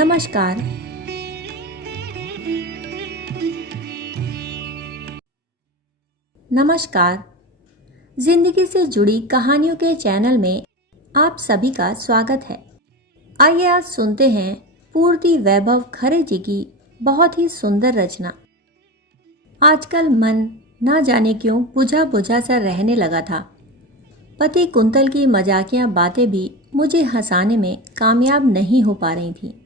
नमस्कार। नमस्कार। जिंदगी से जुड़ी कहानियों के चैनल में आप सभी का स्वागत है। आइए आज सुनते हैं पूर्ति वैभव खरे जी की बहुत ही सुंदर रचना। आजकल मन ना जाने क्यों बुझा बुझा सा रहने लगा था। पति कुंतल की मजाकिया बातें भी मुझे हंसाने में कामयाब नहीं हो पा रही थी।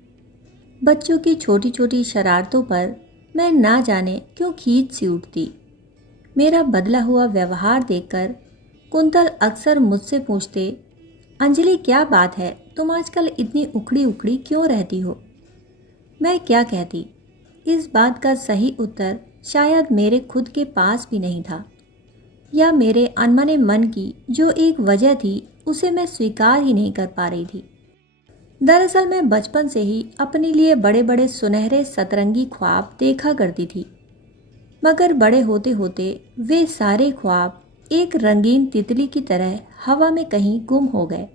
बच्चों की छोटी छोटी शरारतों पर मैं ना जाने क्यों खींच सी उठती। मेरा बदला हुआ व्यवहार देखकर कुंतल अक्सर मुझसे पूछते, अंजलि क्या बात है, तुम आजकल इतनी उखड़ी उखड़ी क्यों रहती हो। मैं क्या कहती। इस बात का सही उत्तर शायद मेरे खुद के पास भी नहीं था, या मेरे अनमने मन की जो एक वजह थी उसे मैं स्वीकार ही नहीं कर पा रही थी। दरअसल मैं बचपन से ही अपने लिए बड़े बड़े सुनहरे सतरंगी ख्वाब देखा करती थी, मगर बड़े होते होते वे सारे ख्वाब एक रंगीन तितली की तरह हवा में कहीं गुम हो गए।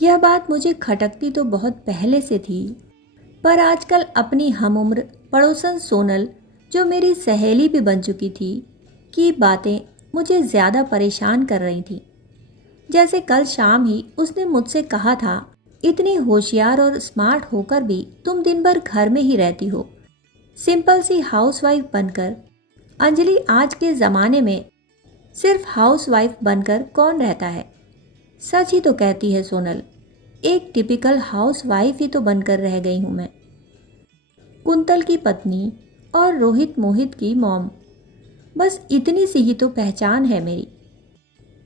यह बात मुझे खटकती तो बहुत पहले से थी, पर आजकल अपनी हमउम्र पड़ोसन सोनल, जो मेरी सहेली भी बन चुकी थी, की बातें मुझे ज़्यादा परेशान कर रही थी। जैसे कल शाम ही उसने मुझसे कहा था, इतनी होशियार और स्मार्ट होकर भी तुम दिन भर घर में ही रहती हो, सिंपल सी हाउसवाइफ बनकर। अंजलि, आज के ज़माने में सिर्फ हाउसवाइफ बनकर कौन रहता है। सच ही तो कहती है सोनल, एक टिपिकल हाउसवाइफ ही तो बनकर रह गई हूँ मैं। कुंतल की पत्नी और रोहित मोहित की मॉम, बस इतनी सी ही तो पहचान है मेरी।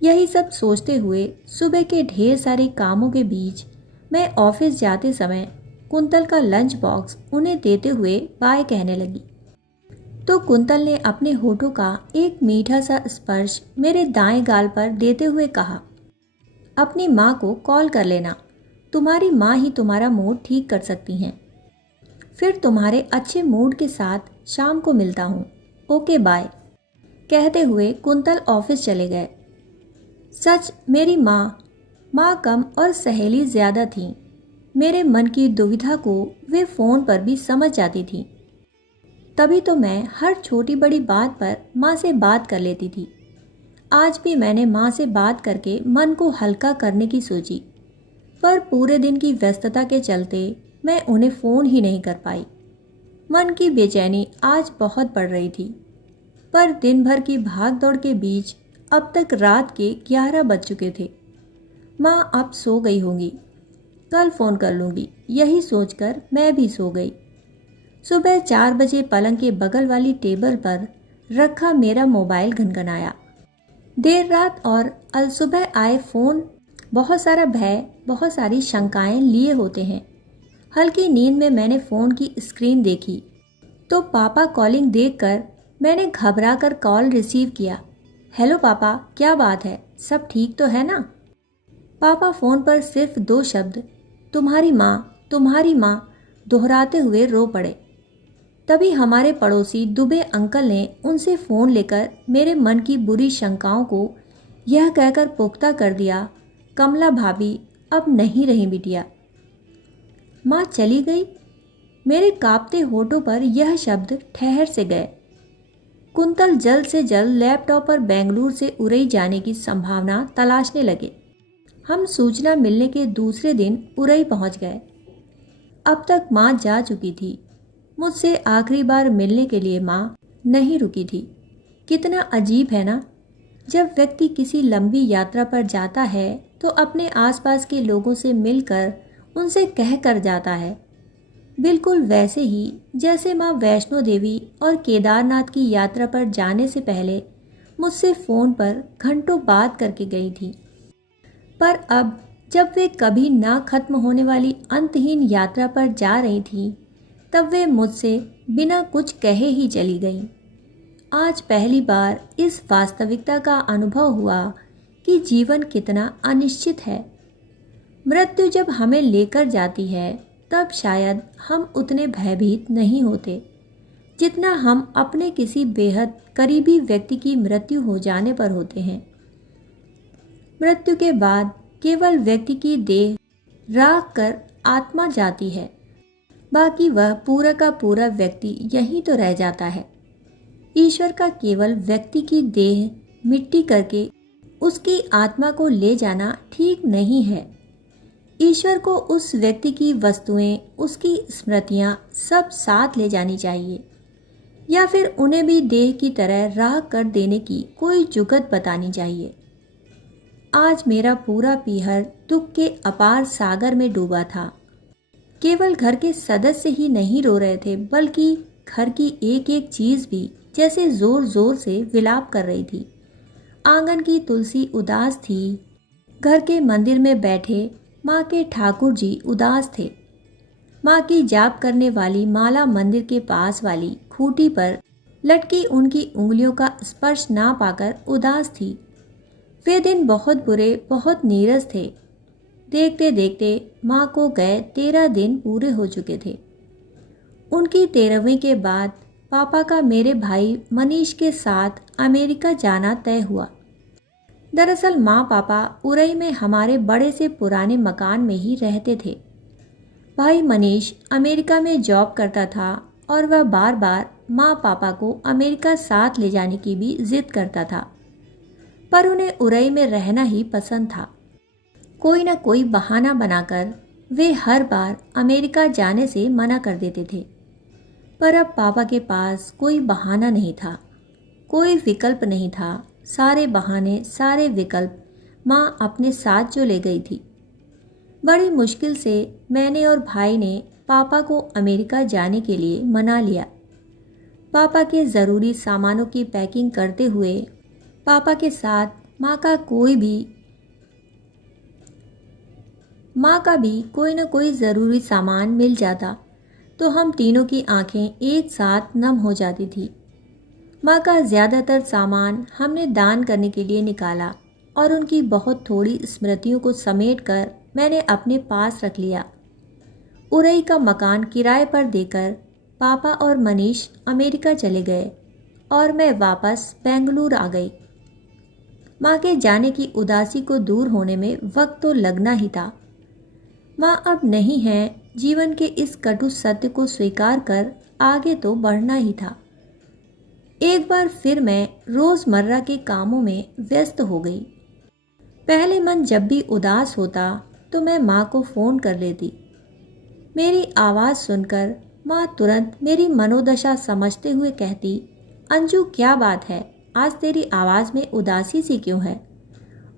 यही सब सोचते हुए सुबह के ढेर सारे कामों के बीच मैं ऑफिस जाते समय कुंतल का लंच बॉक्स उन्हें देते हुए बाय कहने लगी, तो कुंतल ने अपने होठों का एक मीठा सा स्पर्श मेरे दाएं गाल पर देते हुए कहा, अपनी माँ को कॉल कर लेना, तुम्हारी माँ ही तुम्हारा मूड ठीक कर सकती हैं। फिर तुम्हारे अच्छे मूड के साथ शाम को मिलता हूँ, ओके बाय। कहते हुए कुंतल ऑफिस चले गए। सच, मेरी माँ कम और सहेली ज़्यादा थीं। मेरे मन की दुविधा को वे फ़ोन पर भी समझ जाती थीं। तभी तो मैं हर छोटी बड़ी बात पर माँ से बात कर लेती थी। आज भी मैंने माँ से बात करके मन को हल्का करने की सोची, पर पूरे दिन की व्यस्तता के चलते मैं उन्हें फ़ोन ही नहीं कर पाई। मन की बेचैनी आज बहुत बढ़ रही थी, पर दिन भर की भाग दौड़ के बीच अब तक रात के 11 बज चुके थे। माँ अब सो गई होंगी, कल फ़ोन कर लूँगी, यही सोचकर मैं भी सो गई। सुबह 4 बजे पलंग के बगल वाली टेबल पर रखा मेरा मोबाइल घनघनाया। देर रात और अलसुबह आए फ़ोन बहुत सारा भय, बहुत सारी शंकाएं लिए होते हैं। हल्की नींद में मैंने फ़ोन की स्क्रीन देखी तो पापा कॉलिंग देखकर मैंने घबरा कर कॉल रिसीव किया। हेलो पापा, क्या बात है, सब ठीक तो है ना। पापा फ़ोन पर सिर्फ 2 शब्द तुम्हारी माँ दोहराते हुए रो पड़े। तभी हमारे पड़ोसी दुबे अंकल ने उनसे फ़ोन लेकर मेरे मन की बुरी शंकाओं को यह कहकर पुख्ता कर दिया, कमला भाभी अब नहीं रही बिटिया। माँ चली गई। मेरे कांपते होठों पर यह शब्द ठहर से गए। कुंतल जल्द से जल्द लैपटॉप पर बेंगलुरु से उरई जाने की संभावना तलाशने लगे। हम सूचना मिलने के दूसरे दिन उरई पहुंच गए। अब तक माँ जा चुकी थी। मुझसे आखिरी बार मिलने के लिए माँ नहीं रुकी थी। कितना अजीब है ना, जब व्यक्ति किसी लंबी यात्रा पर जाता है तो अपने आसपास के लोगों से मिलकर उनसे कह कर जाता है। बिल्कुल वैसे ही जैसे माँ वैष्णो देवी और केदारनाथ की यात्रा पर जाने से पहले मुझसे फ़ोन पर घंटों बात करके गई थी। पर अब जब वे कभी ना खत्म होने वाली अंतहीन यात्रा पर जा रही थीं, तब वे मुझसे बिना कुछ कहे ही चली गईं। आज पहली बार इस वास्तविकता का अनुभव हुआ कि जीवन कितना अनिश्चित है। मृत्यु जब हमें लेकर जाती है तब शायद हम उतने भयभीत नहीं होते जितना हम अपने किसी बेहद करीबी व्यक्ति की मृत्यु हो जाने पर होते हैं। मृत्यु के बाद केवल व्यक्ति की देह राख कर आत्मा जाती है। बाकी वह पूरा का पूरा व्यक्ति यहीं तो रह जाता है। ईश्वर का केवल व्यक्ति की देह मिट्टी करके उसकी आत्मा को ले जाना ठीक नहीं है। ईश्वर को उस व्यक्ति की वस्तुएं, उसकी स्मृतियां सब साथ ले जानी चाहिए, या फिर उन्हें भी देह की तरह राह कर देने की कोई जुगत बतानी चाहिए। आज मेरा पूरा पीहर दुख के अपार सागर में डूबा था। केवल घर के सदस्य ही नहीं रो रहे थे, बल्कि घर की एक एक चीज भी जैसे जोर जोर से विलाप कर रही थी। आंगन की तुलसी उदास थी। घर के मंदिर में बैठे माँ के ठाकुर जी उदास थे। माँ की जाप करने वाली माला मंदिर के पास वाली खूंटी पर लटकी उनकी उंगलियों का स्पर्श ना पाकर उदास थी। वे दिन बहुत बुरे, बहुत नीरस थे। देखते देखते माँ को गए 13 दिन पूरे हो चुके थे। उनकी 13वीं के बाद पापा का मेरे भाई मनीष के साथ अमेरिका जाना तय हुआ। दरअसल माँ पापा उरई में हमारे बड़े से पुराने मकान में ही रहते थे। भाई मनीष अमेरिका में जॉब करता था और वह बार बार माँ पापा को अमेरिका साथ ले जाने की भी जिद करता था, पर उन्हें उरई में रहना ही पसंद था। कोई न कोई बहाना बनाकर वे हर बार अमेरिका जाने से मना कर देते थे। पर अब पापा के पास कोई बहाना नहीं था, कोई विकल्प नहीं था। सारे बहाने, सारे विकल्प माँ अपने साथ जो ले गई थी। बड़ी मुश्किल से मैंने और भाई ने पापा को अमेरिका जाने के लिए मना लिया। पापा के ज़रूरी सामानों की पैकिंग करते हुए पापा के साथ माँ का भी कोई न कोई ज़रूरी सामान मिल जाता तो हम तीनों की आंखें एक साथ नम हो जाती थी। माँ का ज़्यादातर सामान हमने दान करने के लिए निकाला और उनकी बहुत थोड़ी स्मृतियों को समेटकर मैंने अपने पास रख लिया। उरई का मकान किराए पर देकर पापा और मनीष अमेरिका चले गए और मैं वापस बेंगलुरु आ गई। माँ के जाने की उदासी को दूर होने में वक्त तो लगना ही था। माँ अब नहीं है, जीवन के इस कटु सत्य को स्वीकार कर आगे तो बढ़ना ही था। एक बार फिर मैं रोज़मर्रा के कामों में व्यस्त हो गई। पहले मन जब भी उदास होता तो मैं माँ को फ़ोन कर लेती। मेरी आवाज़ सुनकर माँ तुरंत मेरी मनोदशा समझते हुए कहती, अंजू क्या बात है, आज तेरी आवाज़ में उदासी सी क्यों है?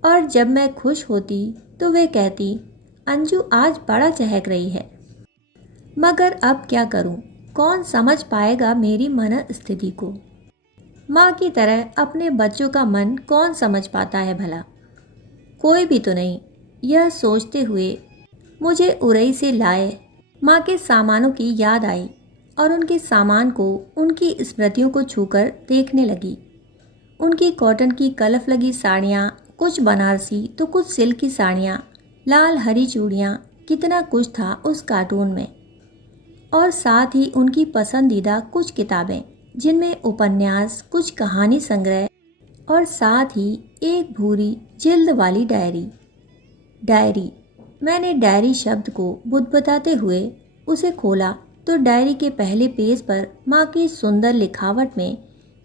और जब मैं खुश होती तो वे कहती, अंजू आज बड़ा चहक रही है। मगर अब क्या करूं, कौन समझ पाएगा मेरी मन स्थिति को? माँ की तरह अपने बच्चों का मन कौन समझ पाता है भला? कोई भी तो नहीं। यह सोचते हुए मुझे उरई से लाए माँ के सामानों की याद आई और उनके सामान को, उनकी स्मृतियों को छूकर देखने लगी। उनकी कॉटन की कलफ लगी साड़ियाँ, कुछ बनारसी तो कुछ सिल्क की साड़ियाँ, लाल हरी चूड़ियाँ, कितना कुछ था उस कार्टून में। और साथ ही उनकी पसंदीदा कुछ किताबें, जिनमें उपन्यास, कुछ कहानी संग्रह और साथ ही एक भूरी जिल्द वाली डायरी। मैंने डायरी शब्द को बुदबुदाते हुए उसे खोला तो डायरी के पहले पेज पर माँ की सुंदर लिखावट में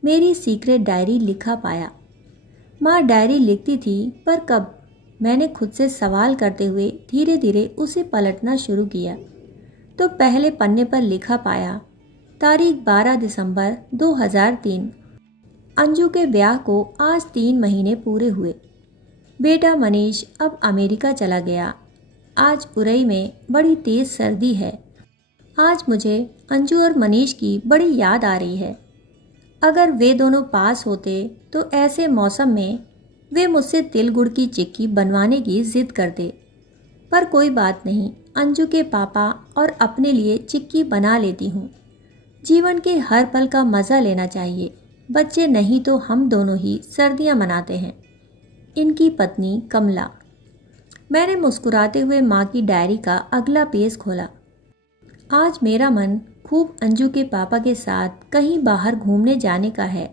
मेरी सीक्रेट डायरी लिखा पाया। माँ डायरी लिखती थी, पर कब? मैंने खुद से सवाल करते हुए धीरे धीरे उसे पलटना शुरू किया तो पहले पन्ने पर लिखा पाया, तारीख 12 दिसंबर 2003। अंजू के ब्याह को आज 3 महीने पूरे हुए। बेटा मनीष अब अमेरिका चला गया। आज उरई में बड़ी तेज सर्दी है। आज मुझे अंजू और मनीष की बड़ी याद आ रही है। अगर वे दोनों पास होते तो ऐसे मौसम में वे मुझसे तिल गुड़ की चिक्की बनवाने की जिद करते। पर कोई बात नहीं, अंजू के पापा और अपने लिए चिक्की बना लेती हूँ। जीवन के हर पल का मज़ा लेना चाहिए। बच्चे नहीं तो हम दोनों ही सर्दियाँ मनाते हैं। इनकी पत्नी कमला। मैंने मुस्कुराते हुए माँ की डायरी का अगला पेज खोला। आज मेरा मन खूब अंजू के पापा के साथ कहीं बाहर घूमने जाने का है,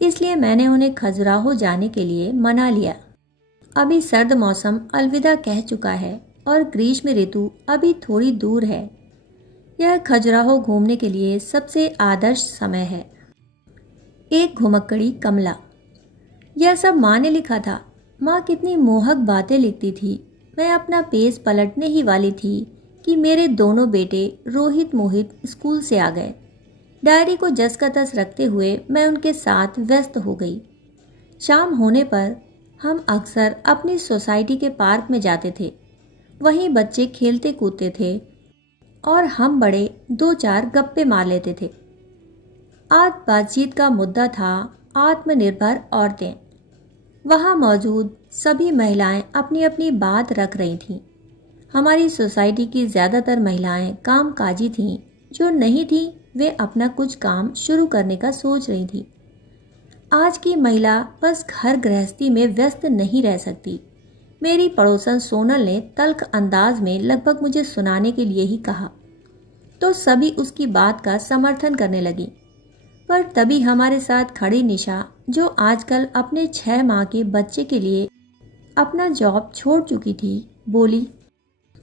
इसलिए मैंने उन्हें खजुराहो जाने के लिए मना लिया। अभी सर्द मौसम अलविदा कह चुका है और ग्रीष्म ऋतु अभी थोड़ी दूर है। यह खजुराहो घूमने के लिए सबसे आदर्श समय है। एक घुमक्कड़ी कमला। यह सब माँ ने लिखा था। माँ कितनी मोहक बातें लिखती थी। मैं अपना पेज पलटने ही वाली थी कि मेरे दोनों बेटे रोहित मोहित स्कूल से आ गए। डायरी को जस का तस रखते हुए मैं उनके साथ व्यस्त हो गई। शाम होने पर हम अक्सर अपनी सोसाइटी के पार्क में जाते थे। वहीं बच्चे खेलते कूदते थे और हम बड़े 2-4 गप्पे मार लेते थे। आज बातचीत का मुद्दा था आत्मनिर्भर औरतें। वहाँ मौजूद सभी महिलाएं अपनी अपनी बात रख रही थीं। हमारी सोसाइटी की ज़्यादातर महिलाएं कामकाजी थीं, जो नहीं थीं वे अपना कुछ काम शुरू करने का सोच रही थीं। आज की महिला बस घर गृहस्थी में व्यस्त नहीं रह सकती। मेरी पड़ोसन सोनल ने तल्ख अंदाज में लगभग मुझे सुनाने के लिए ही कहा, तो सभी उसकी बात का समर्थन करने लगी। पर तभी हमारे साथ खड़ी निशा, जो आजकल अपने 6 माह के बच्चे के लिए अपना जॉब छोड़ चुकी थी, बोली,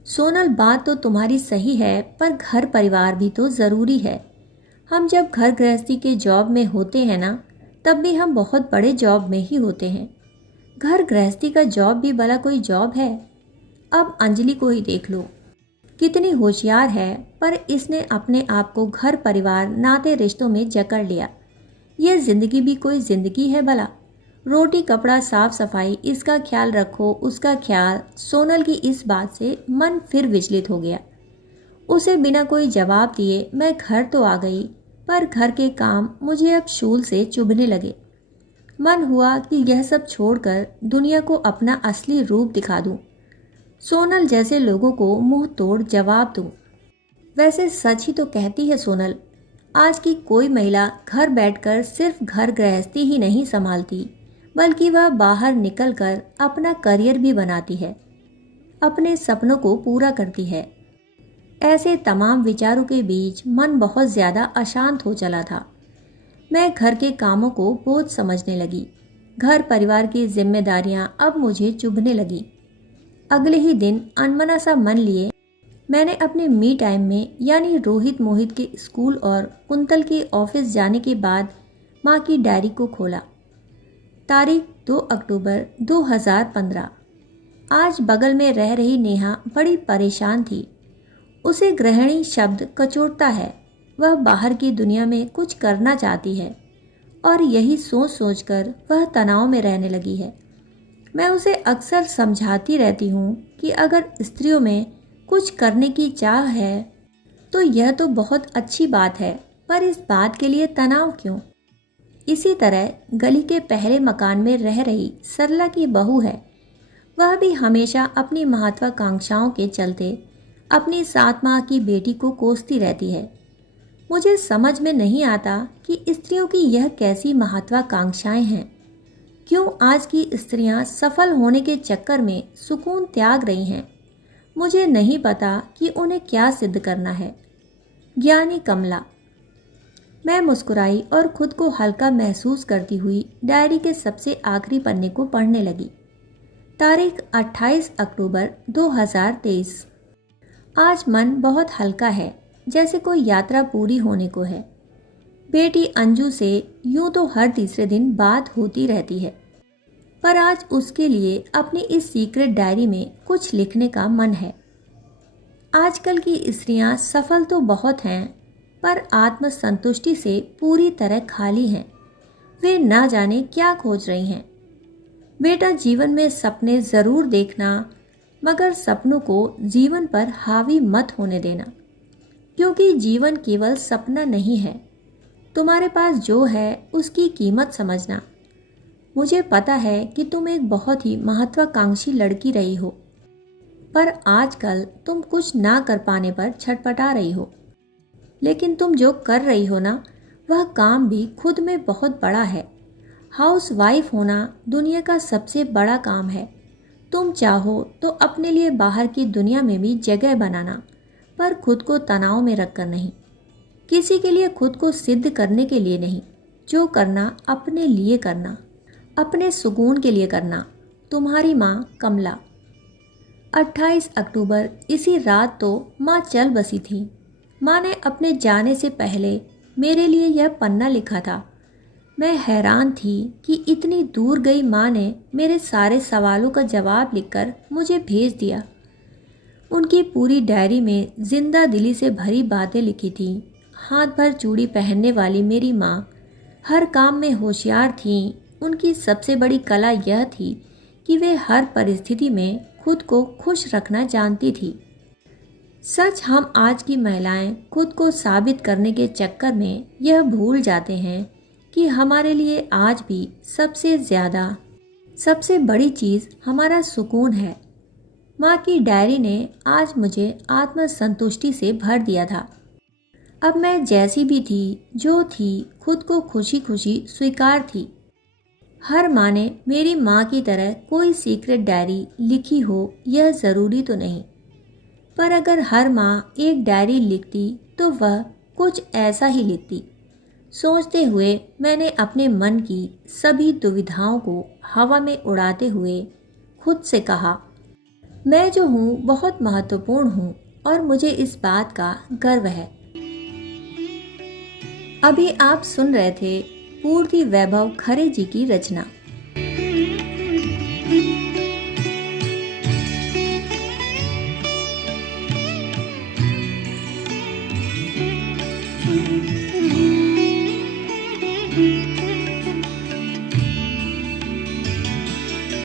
सोनल बात तो तुम्हारी सही है, पर घर परिवार भी तो ज़रूरी है। हम जब घर गृहस्थी के जॉब में होते हैं ना, तब भी हम बहुत बड़े जॉब में ही होते हैं। घर गृहस्थी का जॉब भी भला कोई जॉब है? अब अंजलि को ही देख लो, कितनी होशियार है, पर इसने अपने आप को घर परिवार नाते रिश्तों में जकड़ लिया। यह जिंदगी भी कोई जिंदगी है भला? रोटी कपड़ा साफ सफाई, इसका ख्याल रखो उसका ख्याल। सोनल की इस बात से मन फिर विचलित हो गया। उसे बिना कोई जवाब दिए मैं घर तो आ गई, पर घर के काम मुझे अब शूल से चुभने लगे। मन हुआ कि यह सब छोड़कर दुनिया को अपना असली रूप दिखा दूं, सोनल जैसे लोगों को मुंह तोड़ जवाब दूं। वैसे सच ही तो कहती है सोनल, आज की कोई महिला घर बैठकर सिर्फ घर गृहस्थी ही नहीं संभालती, बल्कि वह बाहर निकलकर अपना करियर भी बनाती है, अपने सपनों को पूरा करती है। ऐसे तमाम विचारों के बीच मन बहुत ज़्यादा अशांत हो चला था। मैं घर के कामों को बोझ समझने लगी। घर परिवार की जिम्मेदारियां अब मुझे चुभने लगी। अगले ही दिन अनमना सा मन लिए मैंने अपने मी टाइम में, यानी रोहित मोहित के स्कूल और कुंतल के ऑफिस जाने के बाद, माँ की डायरी को खोला। तारीख 2 अक्टूबर 2015। आज बगल में रह रही नेहा बड़ी परेशान थी। उसे गृहिणी शब्द कचोटता है। वह बाहर की दुनिया में कुछ करना चाहती है और यही सोच सोचकर वह तनाव में रहने लगी है। मैं उसे अक्सर समझाती रहती हूँ कि अगर स्त्रियों में कुछ करने की चाह है तो यह तो बहुत अच्छी बात है, पर इस बात के लिए तनाव क्यों? इसी तरह गली के पहले मकान में रह रही सरला की बहू है। वह भी हमेशा अपनी महत्वाकांक्षाओं के चलते अपनी 7 माह की बेटी को कोसती रहती है। मुझे समझ में नहीं आता कि स्त्रियों की यह कैसी महत्वाकांक्षाएं हैं। क्यों आज की स्त्रियां सफल होने के चक्कर में सुकून त्याग रही हैं? मुझे नहीं पता कि उन्हें क्या सिद्ध करना है। ज्ञानी कमला। मैं मुस्कुराई और खुद को हल्का महसूस करती हुई डायरी के सबसे आखिरी पन्ने को पढ़ने लगी। तारीख 28 अक्टूबर 2023। आज मन बहुत हल्का है, जैसे कोई यात्रा पूरी होने को है। बेटी अंजू से यूं तो हर तीसरे दिन बात होती रहती है, पर आज उसके लिए अपनी इस सीक्रेट डायरी में कुछ लिखने का मन है। आजकल की स्त्रियां सफल तो बहुत हैं, पर आत्मसंतुष्टि से पूरी तरह खाली हैं। वे ना जाने क्या खोज रही हैं। बेटा, जीवन में सपने ज़रूर देखना, मगर सपनों को जीवन पर हावी मत होने देना, क्योंकि जीवन केवल सपना नहीं है। तुम्हारे पास जो है उसकी कीमत समझना। मुझे पता है कि तुम एक बहुत ही महत्वाकांक्षी लड़की रही हो, पर आजकल तुम कुछ ना कर पाने पर छटपटा रही हो। लेकिन तुम जो कर रही हो ना, वह काम भी खुद में बहुत बड़ा है। हाउस वाइफ होना दुनिया का सबसे बड़ा काम है। तुम चाहो तो अपने लिए बाहर की दुनिया में भी जगह बनाना, पर खुद को तनाव में रखकर नहीं। किसी के लिए खुद को सिद्ध करने के लिए नहीं। जो करना अपने लिए करना, अपने सुकून के लिए करना। तुम्हारी माँ कमला। 28 अक्टूबर। इसी रात तो माँ चल बसी थी। माँ ने अपने जाने से पहले मेरे लिए यह पन्ना लिखा था। मैं हैरान थी कि इतनी दूर गई माँ ने मेरे सारे सवालों का जवाब लिखकर मुझे भेज दिया। उनकी पूरी डायरी में जिंदा दिली से भरी बातें लिखी थी। हाथ भर चूड़ी पहनने वाली मेरी माँ हर काम में होशियार थीं। उनकी सबसे बड़ी कला यह थी कि वे हर परिस्थिति में खुद को खुश रखना जानती थी। सच, हम आज की महिलाएं खुद को साबित करने के चक्कर में यह भूल जाते हैं कि हमारे लिए आज भी सबसे बड़ी चीज़ हमारा सुकून है। माँ की डायरी ने आज मुझे आत्मसंतुष्टि से भर दिया था। अब मैं जैसी भी थी, जो थी, खुद को खुशी खुशी स्वीकार थी। हर माँ ने मेरी माँ की तरह कोई सीक्रेट डायरी लिखी हो यह ज़रूरी तो नहीं, पर अगर हर माँ एक डायरी लिखती तो वह कुछ ऐसा ही लिखती। सोचते हुए मैंने अपने मन की सभी दुविधाओं को हवा में उड़ाते हुए खुद से कहा, मैं जो हूँ बहुत महत्वपूर्ण हूँ और मुझे इस बात का गर्व है। अभी आप सुन रहे थे पूर्ति वैभव खरे जी की रचना